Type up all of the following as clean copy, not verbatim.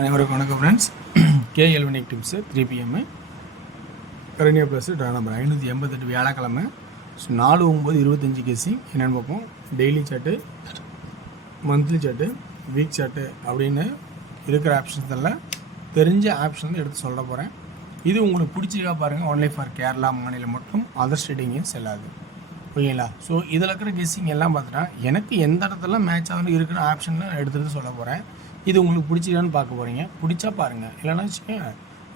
அனைவருக்கும் வணக்கம் friends. KL வினிக் டிப்ஸு 3 PM கரண்டியா ப்ளஸ் ட்ரா நம்பர் 588 வியாழக்கிழமை. ஸோ 4/9/25 கேசிங் என்னென்னு பார்ப்போம். Daily chart, monthly chart, week chart அப்படின்னு இருக்கிற ஆப்ஷன்ஸ் எல்லாம் தெரிஞ்ச ஆப்ஷன் வந்து எடுத்து சொல்ல போகிறேன். இது உங்களுக்கு பிடிச்சிருக்கா பாருங்கள். ஒன்லி ஃபார் கேரளா மாநிலம் மட்டும், அதர் ஸ்டேட்டிங்கும் செல்லாது, ஓகேங்களா? ஸோ இதில் இருக்கிற கெஸ்ஸிங் எல்லாம் பார்த்தீங்கன்னா எனக்கு எந்த இடத்துல மேட்ச் ஆகுது இருக்கிற ஆப்ஷனில் எடுத்துகிட்டு சொல்ல போகிறேன். இது உங்களுக்கு பிடிச்சிருக்கான்னு பார்க்க போகிறீங்க. பிடிச்சா பாருங்கள், இல்லைன்னா வச்சுக்கோங்க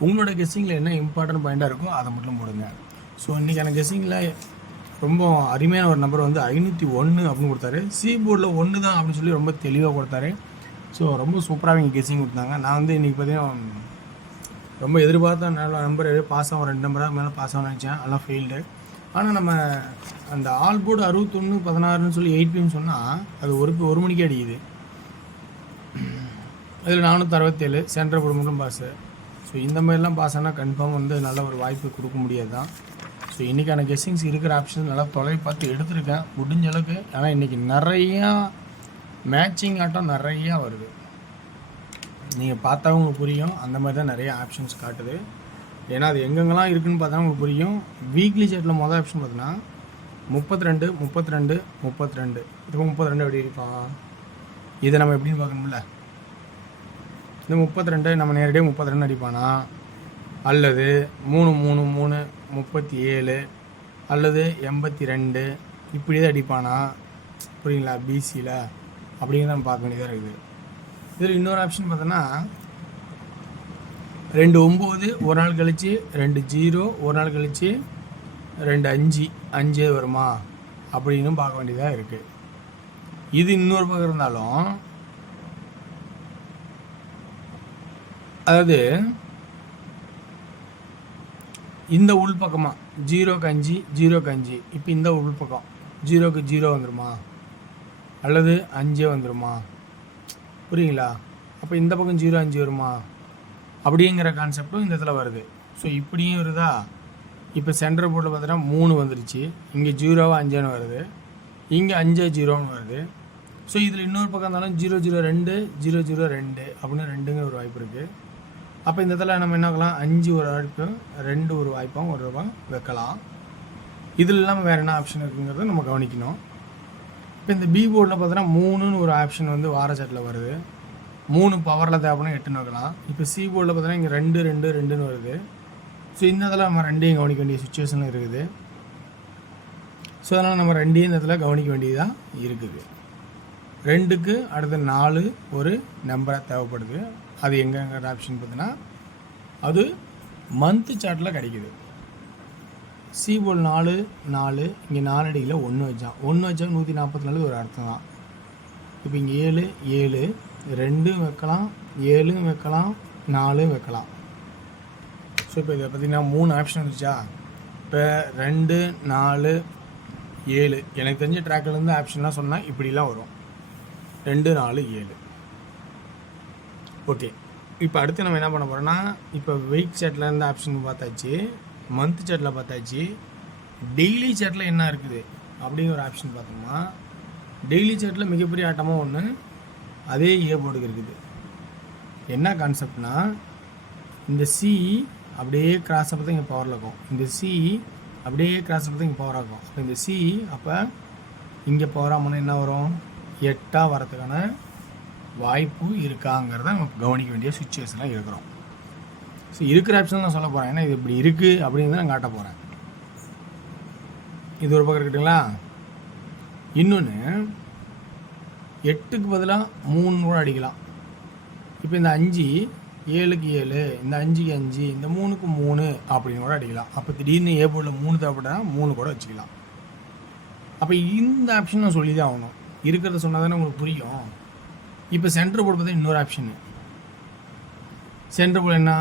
உங்களோட கெஸ்ஸிங்கில் என்ன இம்பார்ட்டன்ட் பாயிண்ட்டாக இருக்கோ அதை மட்டும் போடுங்க. ஸோ இன்றைக்கான கெஸ்ஸிங்கில் ரொம்ப அருமையான ஒரு நம்பர் வந்து 501 அப்படின்னு கொடுத்தாரு. சி போர்டில் 1 தான் அப்படின்னு சொல்லி ரொம்ப தெளிவாக கொடுத்தாரு. ஸோ ரொம்ப சூப்பராக இங்கே கெஸ்ஸிங் கொடுத்தாங்க. நான் வந்து இன்றைக்கி பார்த்தீங்கன்னா ரொம்ப எதிர்பார்த்த நல்ல நம்பர் பாஸ் ஆகும், 2 நம்பராக மேலே பாஸ் ஆகும் நினச்சேன், அதெல்லாம் ஃபெயில்டு. ஆனால் நம்ம அந்த ஆல் போர்டு 61-16 சொல்லி 8 PM சொன்னால் அது ஒரு மணிக்கு அடிக்குது. அதில் 467 சென்ட்ரல் போர்டு மட்டும் பாஸு. ஸோ இந்த மாதிரிலாம் பாஸ் ஆனால் கன்ஃபார்ம் வந்து நல்ல ஒரு வாய்ப்பு கொடுக்க முடியாது தான். ஸோ இன்றைக்கான கெஸ்ஸிங்ஸ் இருக்கிற ஆப்ஷன் நல்லா தொலைவி பார்த்து எடுத்திருக்கேன் முடிஞ்ச அளவுக்கு. ஆனால் இன்றைக்கி நிறையா மேட்சிங் ஆட்டம் நிறையா வருது. நீங்கள் பார்த்தா உங்களுக்கு புரியும். அந்த மாதிரி தான் நிறைய ஆப்ஷன்ஸ் காட்டுது. ஏன்னா அது எங்கெங்கெல்லாம் இருக்குதுன்னு பார்த்தா உங்களுக்கு புரியும். வீக்லி சார்ட்டில் மொதல் ஆப்ஷன் பார்த்தீங்கன்னா 32 32 32. இப்போ 32 எப்படி இருப்பான்? இதை நம்ம எப்படின்னு பார்க்கணும்ல. இந்த 32 நம்ம நேரடியாக 32 அடிப்பானா, அல்லது 3 3 3 37 அல்லது 82 இப்படி தான் அடிப்பானா, புரியுங்களா? பிசியில் அப்படிங்கிறத நம்ம பார்க்க வேண்டியதாக இருக்குது. இதில் இன்னொரு ஆப்ஷன் பார்த்தோன்னா 2 9 ஒரு நாள் கழித்து 2 0 ஒரு நாள் கழித்து 2 5 5 வருமா அப்படின்னு பார்க்க வேண்டியதாக இருக்குது. இது இன்னொரு பக்கம் இருந்தாலும், அதாவது இந்த உள் பக்கமாக 0க்கு 5 0க்கு 5, இப்போ இந்த உள் பக்கம் 0க்கு 0 வந்துடுமா அல்லது 5 வந்துடுமா, புரியுங்களா? அப்போ இந்த பக்கம் 0 5 வருமா அப்படிங்கிற கான்செப்டும் இந்த இடத்துல வருது. ஸோ இப்படியும் வருதா? இப்போ சென்டர் போர்டில் பார்த்தீங்கன்னா 3 வந்துருச்சு, இங்கே 0 5 வருது, இங்கே 5 0 வருது. ஸோ இதில் இன்னொரு பக்கம் இருந்தாலும் 0 0 2 0 0 2 அப்படின்னு 2ங்கிற ஒரு வாய்ப்பு இருக்குது. அப்போ இந்த இடத்துல நம்ம என்ன வைக்கலாம்? 5 ஒரு வாய்ப்பும் 2 ஒரு வாய்ப்பாகவும் ஒரு ரூபா வைக்கலாம். இதில் இல்லாமல் வேறு என்ன ஆப்ஷன் இருக்குங்கிறத நம்ம கவனிக்கணும். இப்போ இந்த பி போர்டில் பார்த்தோன்னா 3ன்னு ஒரு ஆப்ஷன் வந்து வார சாட்டில் வருது. 3 பவரில் தேவைப்படும் 8ன்னு வைக்கலாம். இப்போ சி போர்டில் பார்த்தோன்னா இங்கே 2 2 2ன்னு வருது. ஸோ இந்த இடத்துல நம்ம 2ஐயும் கவனிக்க வேண்டிய சுச்சுவேஷன் இருக்குது. ஸோ அதனால் நம்ம 2ஐயும் இந்த இடத்துல கவனிக்க வேண்டியதாக இருக்குது. 2க்கு அடுத்த 4 ஒரு நம்பராக தேவைப்படுது. அது எங்கங்கிற ஆப்ஷன் பார்த்தீங்கன்னா அது மந்த்து சார்ட்டில் கிடைக்கிது. சி போல் 4 4 இங்கே 4 அடியில் 1 வச்சான். 1 வச்சா 144 ஒரு அர்த்தம் தான். இப்போ இங்கே 7 7 2 வைக்கலாம், 7 வைக்கலாம், 4 வைக்கலாம். ஸோ இப்போ இதை பார்த்திங்கன்னா 3 ஆப்ஷன் வந்துச்சா. இப்போ 2 4 7 எனக்கு தெரிஞ்ச ட்ராக்லேருந்து ஆப்ஷன்லாம் சொன்னால் இப்படிலாம் வரும். 2 4 7. ஓகே, இப்போ அடுத்து நம்ம என்ன பண்ண போகிறோம்னா, இப்போ வீக் சார்ட்டில் இருந்த ஆப்ஷன் பார்த்தாச்சு, மந்த் சார்ட்டில் பார்த்தாச்சு, டெய்லி சார்ட்டில் என்ன இருக்குது அப்படிங்கிற ஒரு ஆப்ஷன் பார்த்தோம்னா, டெய்லி சார்ட்டில் மிகப்பெரிய ஆட்டமாக ஒன்று அதே ஏ போர்டுக்கு இருக்குது. என்ன கான்செப்ட்னா, இந்த சி அப்படியே கிராஸ் அப்போ தான் இங்கே பவரில் இருக்கும், இந்த சி அப்படியே கிராஸ் அப்போ தான் இங்கே பவராக இருக்கும். அப்போ இந்த சி அப்போ இங்கே பவராகனா என்ன வரும்? 8 வரதுக்கான வாய்ப்பு இருக்காங்கிறத நம்ம கவனிக்க வேண்டிய சுச்சுவேஷனில் இருக்கிறோம். ஸோ இருக்கிற ஆப்ஷன் நான் சொல்ல போகிறேன். ஏன்னா இது இப்படி இருக்குது அப்படிங்கிறத நான் காட்ட போகிறேன். இது ஒரு பக்கம் இருக்கட்டுங்களா? இன்னொன்று 8க்கு பதிலாக 3 கூட அடிக்கலாம். இப்போ இந்த 5 7க்கு 7, இந்த 5க்கு 5, இந்த 3க்கு 3 அப்படின்னு கூட அடிக்கலாம். அப்போ திடீர்னு ஏ போர்டில் 3 தேவைப்பட்டா 3 கூட வச்சுக்கலாம். அப்போ இந்த ஆப்ஷன் நான் சொல்லி தான் ஆகணும். இருக்கிறத சொன்னால் தானே உங்களுக்கு புரியும். இப்போ சென்டர் போர்டு பார்த்தா இன்னொரு ஆப்ஷனு. சென்டர் போர்டு என்ன?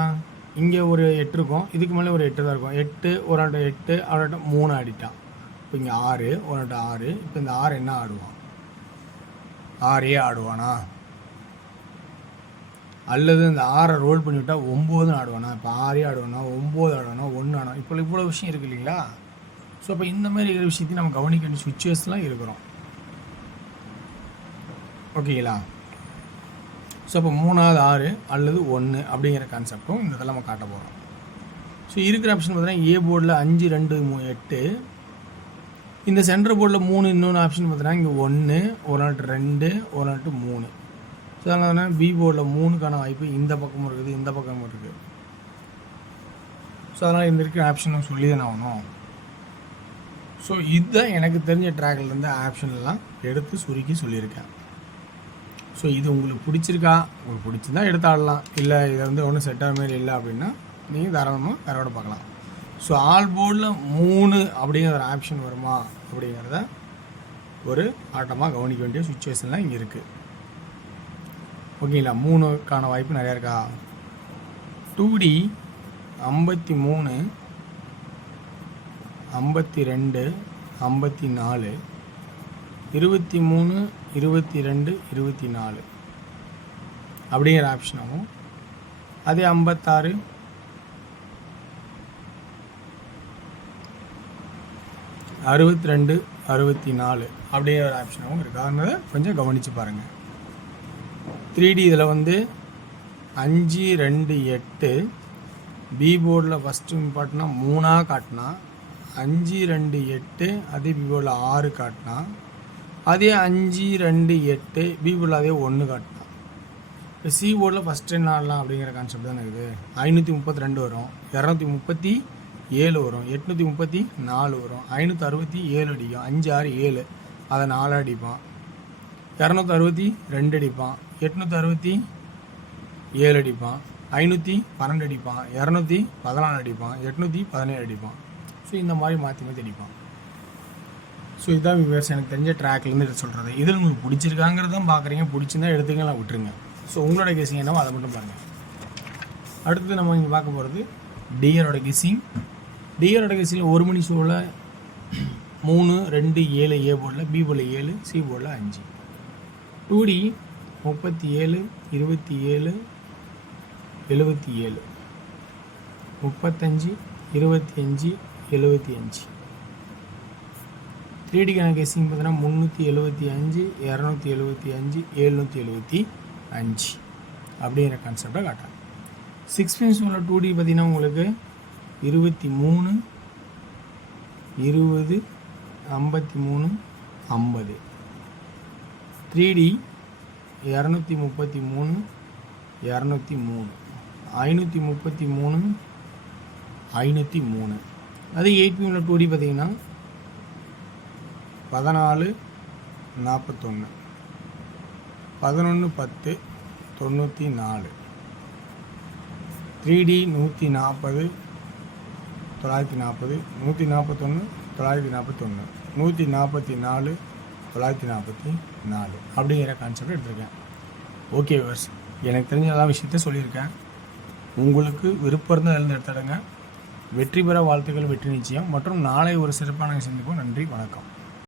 இங்கே ஒரு 8 இருக்கும், இதுக்கு மேலே ஒரு 8 தான் இருக்கும். 8 ஒரு ஆட்ட 8 அவர்கிட்ட 3 ஆடிட்டான். இப்போ இங்கே 6 ஒரு ஆட்ட 6. இப்போ இந்த 6 என்ன ஆடுவான்? 6 ஆடுவானா? அல்லது இந்த 6 ரோல் பண்ணிவிட்டால் 9 ஆடுவானா? இப்போ 6 ஆடுவானா, 9 ஆடுவானா, 1 ஆடுவானா? இப்போ இவ்வளோ விஷயம் இருக்குது இல்லைங்களா? ஸோ அப்போ இந்த மாதிரி இருக்கிற விஷயத்தையும் நம்ம கவனிக்க வேண்டிய சுச்சுவேஷன்லாம் இருக்கிறோம். ஓகேங்களா? ஸோ அப்போ 3வது 6 அல்லது 1 அப்படிங்கிற கான்செப்டும் இந்த இதில் நம்ம காட்ட போகிறோம். ஸோ இருக்கிற ஆப்ஷன் பார்த்தீங்கன்னா ஏ போர்டில் 5 2 3 8, இந்த சென்டர் போர்டில் 3, இன்னொன்று ஆப்ஷன் பார்த்தீங்கன்னா இங்கே 1 ஒரு நாட்டு 2 ஒரு நாட்டு 3. ஸோ அதனால் பி போர்டில் 3க்கான வாய்ப்பு இந்த பக்கமும் இருக்குது இந்த பக்கமும் இருக்குது. ஸோ அதனால் இந்த இருக்கிற ஆப்ஷன் சொல்லி தான் ஆகணும். ஸோ இதுதான் எனக்கு தெரிஞ்ச ட்ராக்லேருந்து ஆப்ஷன்லாம் எடுத்து சுருக்கி சொல்லியிருக்கேன். ஸோ இது உங்களுக்கு பிடிச்சிருக்கா, உங்களுக்கு பிடிச்சிருந்தா எடுத்து ஆடலாம், இல்லை இதை வந்து ஒன்றும் செட் ஆகிற மாதிரி இல்லை அப்படின்னா நீங்கள் தாராளமாக வேறோட பார்க்கலாம். ஸோ ஆல் போர்டில் 3 அப்படிங்கிற ஒரு ஆப்ஷன் வருமா அப்படிங்கிறத ஒரு ஆட்டமாக கவனிக்க வேண்டிய சுச்சுவேஷன்லாம் இங்கே இருக்குது. ஓகேங்களா, 3க்கான வாய்ப்பு நிறையா இருக்கா. 2D 53 52 54 23 22 24 அப்படிங்கிற ஆப்ஷனாகவும், அதே 56 62 64 அப்படிங்கிற ஒரு ஆப்ஷனாகவும் இருக்குது. அதனால கொஞ்சம் கவனித்து பாருங்கள். 3D இதில் வந்து 5 2 8 பி போர்டில் ஃபஸ்ட்டு இம்பார்ட்டனா 3ஆக காட்டினா, 5 2 8 அதே பி போர்டில் 6 காட்டினா, அதே 5 2 8 பி போர்டில் அதே 1 காட்டினா. இப்போ சி போர்டில் ஃபஸ்ட்டு என்ன ஆடலாம் அப்படிங்கிற கான்செப்ட் தான் இருக்குது. 532 வரும், 237 வரும், 834 வரும், 567 அடிக்கும், 5 6 7 அதை 4 அடிப்பான், 262 அடிப்பான், 867 அடிப்பான், 512 அடிப்பான், 214 அடிப்பான், 817 அடிப்பான். ஸோ இந்த மாதிரி மாற்றி மாற்றி அடிப்பான். ஸோ இதுதான் வியூவர்ஸ் எனக்கு தெரிஞ்ச ட்ராக்லேருந்து எடுத்து சொல்கிறது. இதில் உங்களுக்கு பிடிச்சிருக்காங்கிறதான் பார்க்குறீங்க, பிடிச்சிருந்தா எடுத்துக்கலாம், விட்டுருங்க. ஸோ உங்களோட கெஸிங் என்னவோ அதை மட்டும் பாருங்கள். அடுத்தது நம்ம இங்கே பார்க்க போகிறது டியரோட கெஸிங். டியரோட கெஸிங்கில் 1 மணி ஷோவில் 3 2 7 ஏ போர்டில், பி போர்டில் 7, சி போர்டில் 5. 2D 37 27 77 35 25 75. 3Dக்கான கெஸிங் பார்த்தீங்கன்னா 375 275 775 அப்படிங்கிற கான்செப்டை காட்டுறேன். 6 பின்ஸ் உள்ள 2D பார்த்தீங்கன்னா உங்களுக்கு 23 20 53 50. 3D 233 203 533 503. அது 8 பின் உள்ள 2D பார்த்தீங்கன்னா 14 41 11 10 94. 3D 140 940 141 941 144 944 அப்படிங்கிற கான்செப்ட் எடுத்திருக்கேன். ஓகே வியூவர்ஸ், எனக்கு தெரிஞ்ச எல்லா விஷயத்த சொல்லியிருக்கேன். உங்களுக்கு விருப்பம் இருந்தால் எழுந்து எடுத்துடுங்க. வெற்றி பெற வாழ்த்துக்கள், வெற்றி நிச்சயம். மற்றும் நாளை ஒரு சிறப்பான சந்திப்போம். நன்றி, வணக்கம்.